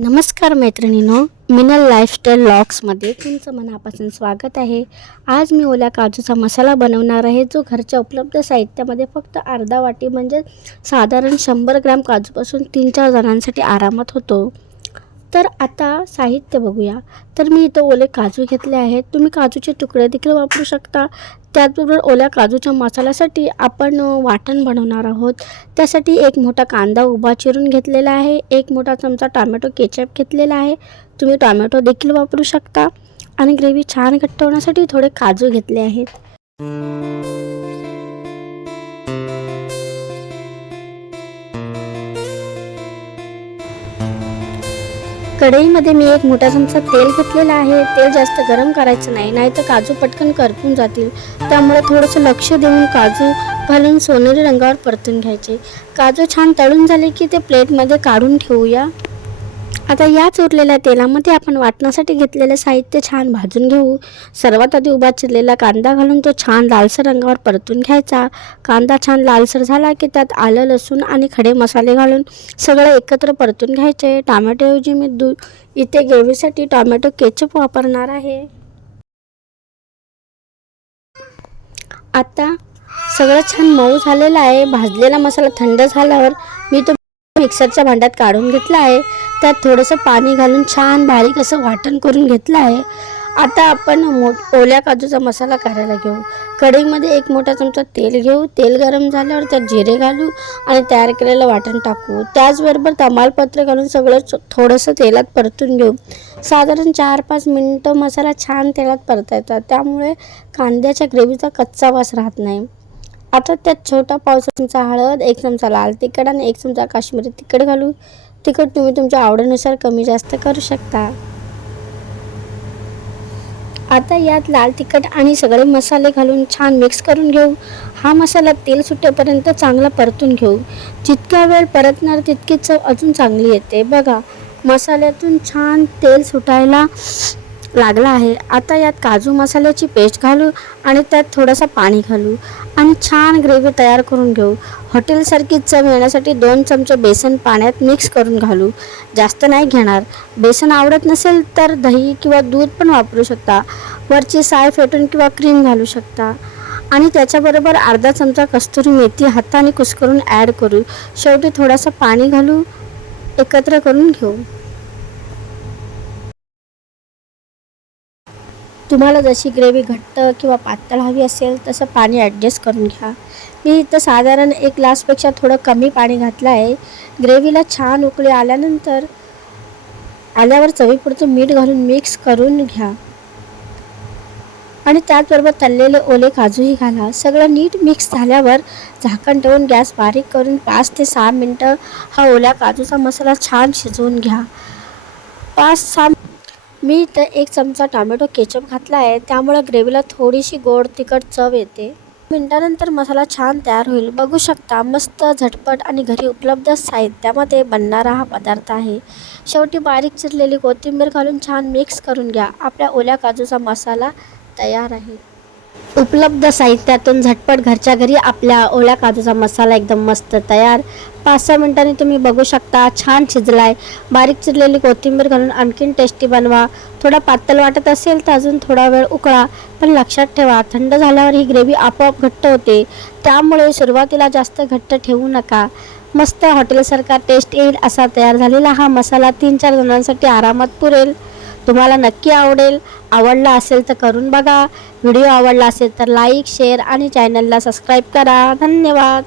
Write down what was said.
नमस्कार मैत्रिणींनो, मिनल लाईफस्टाईल व्लॉग्समध्ये तुमचं मनापासून स्वागत आहे। आज मी ओल्या काजूचा मसाला बनवणार आहे, जो घरच्या उपलब्ध साहित्यामध्ये फक्त अर्धा वाटी म्हणजे साधारण 100 ग्रॅम काजूपासून 3-4 जणांसाठी आरामात होतो। तर आता साहित्य बघूया। तर मी इथं ओले काजू घेतले आहेत। तुम्ही काजूचे तुकडे देखील वापरू शकता। त्याचबरोबर ओल्या काजूच्या मसाल्यासाठी आपण वाटण बनवणार आहोत। त्यासाठी एक मोठा कांदा उभा चिरून घेतलेला आहे, एक मोठा चमचा टोमॅटो केचप घेतलेला आहे। तुम्ही टोमॅटो देखील वापरू शकता आणि ग्रेव्ही छान घट्ट होण्यासाठी थोडे काजू घेतले आहेत। कढईमध्ये मी एक मोठा चमचा तेल घेतलेला आहे। तेल जास्त गरम करायचं नाही, नाहीतर काजू पटकन करपून जातील। त्यामुळे थोडंसं लक्ष देऊन काजू घालून सोनेरी रंगावर परतून घ्यायचे। काजू छान तळून झाले की ते प्लेटमध्ये काढून ठेवूया। आता याच उरलेल्या तेलामध्ये आपण वाटण्यासाठी घेतलेले साहित्य छान भाजून घेऊ। सर्वात आधी उभा चिरलेला कांदा घालून तो छान लालसर रंगावर परतून घ्यायचा। कांदा छान लालसर झाला की त्यात आलं, लसूण आणि खडे मसाले घालून सगळं एकत्र परतून घ्यायचे। टोमॅटोऐवजी मी इथे ग्रेव्हीसाठी टोमॅटो केचप वापरणार आहे। आता सगळं छान मऊ झालेलं आहे। भाजलेला मसाला थंड झाल्यावर मी तो मिक्सरच्या भांड्यात काढून घेतला आहे। त्यात थोडंसं पाणी घालून छान बारीक असं वाटण करून घेतलं आहे। आता आपण ओल्या काजूचा मसाला करायला घेऊ। कढईमध्ये एक मोठा चमचा तेल घेऊ। तेल गरम झाल्यावर त्यात जिरे घालू आणि तयार केलेलं वाटण टाकू। त्याचबरोबर तमालपत्र घालून सगळं थोडंसं तेलात परतून घेऊ। साधारण 4-5 मिनिटं मसाला छान तेलात परतायचा, त्यामुळे कांद्याच्या ग्रेव्हीचा कच्चा वास राहत नाही। आता त्यात छोटा पाव चमचा हळद, 1 चमचा लाल तिखट आणि 1 चमचा काश्मीरी तिखट घालू। तिखट तुम्ही तुमच्या आवडीनुसार कमी जास्त करू शकता। आता यात लाल तिखट आणि सगळे मसाले घालून छान मिक्स करून घेऊ। हा मसाला तेल सुटेपर्यंत चांगला परतून घेऊ। जितका वेळ परतणार तितकी चव अजून चांगली येते। बघा, मसाल्यातून छान तेल सुटायला लागला आहे। आता यात काजू मसाल्याची पेस्ट घालू आणि त्यात थोडंसं पाणी घालू आणि छान ग्रेव्ही तयार करून घेऊ। हॉटेलसारखी चव येण्यासाठी 2 चमचे बेसन पाण्यात मिक्स करून घालू। जास्त नाही घेणार। बेसन आवडत नसेल तर दही किंवा दूध पण वापरू शकता। वरची साय फेटून किंवा क्रीम घालू शकता आणि त्याच्याबरोबर अर्धा चमचा कस्तुरी मेथी हाताने कुस्करून ॲड करू। शेवटी थोडंसं पाणी घालू, एकत्र करून घेऊ। तुम्हाला जशी ग्रेव्ही घट्ट किंवा पातळ हवी असेल तसं पाणी ॲडजस्ट करून घ्या। मी इथं साधारण 1 ग्लासपेक्षा थोडं कमी पाणी घातलं आहे। ग्रेव्हीला छान उकळी आल्यावर चवीपुरतं मीठ घालून मिक्स करून घ्या आणि त्याचबरोबर तळलेले ओले काजूही घाला। सगळं नीट मिक्स झाल्यावर झाकण ठेवून गॅस बारीक करून 5 ते 6 मिनिटं हा ओल्या काजूचा मसाला छान शिजवून घ्या। 5-6 मी इथं 1 चमचा टोमॅटो केचप घातला आहे, त्यामुळे ग्रेव्हीला थोडीशी गोड तिखट चव येते। मिनिटानंतर मसाला छान तयार होईल। बघू शकता, मस्त झटपट आणि घरी उपलब्ध साहित्यामध्ये बनणारा हा पदार्थ आहे। शेवटी बारीक चिरलेली कोथिंबीर घालून छान मिक्स करून घ्या। आपल्या ओल्या काजूचा मसाला तयार आहे। उपलब्ध साहित्यातून झटपट घरच्या घरी आपल्या ओल्या काजूचा मसाला एकदम मस्त तयार। 5-6 मिनिटांनी तुम्ही बघू शकता छान शिजलाय। बारीक चिरलेली कोथिंबीर घालून आणखीन टेस्टी बनवा। थोडा पातळ वाटत असेल तर अजून थोडा वेळ उकळा, पण लक्षात ठेवा थंड झाल्यावर ही ग्रेव्ही आपोआप घट्ट होते, त्यामुळे सुरुवातीला जास्त घट्ट ठेवू नका। मस्त हॉटेलसारखा टेस्ट येईल असा तयार झालेला हा मसाला 3-4 जणांसाठी आरामात पुरेल। तुम्हाला नक्की आवडला असेल तर करून बघा। व्हिडिओ आवडला असेल तर लाईक, शेअर आणि चॅनलला सबस्क्राईब करा। धन्यवाद।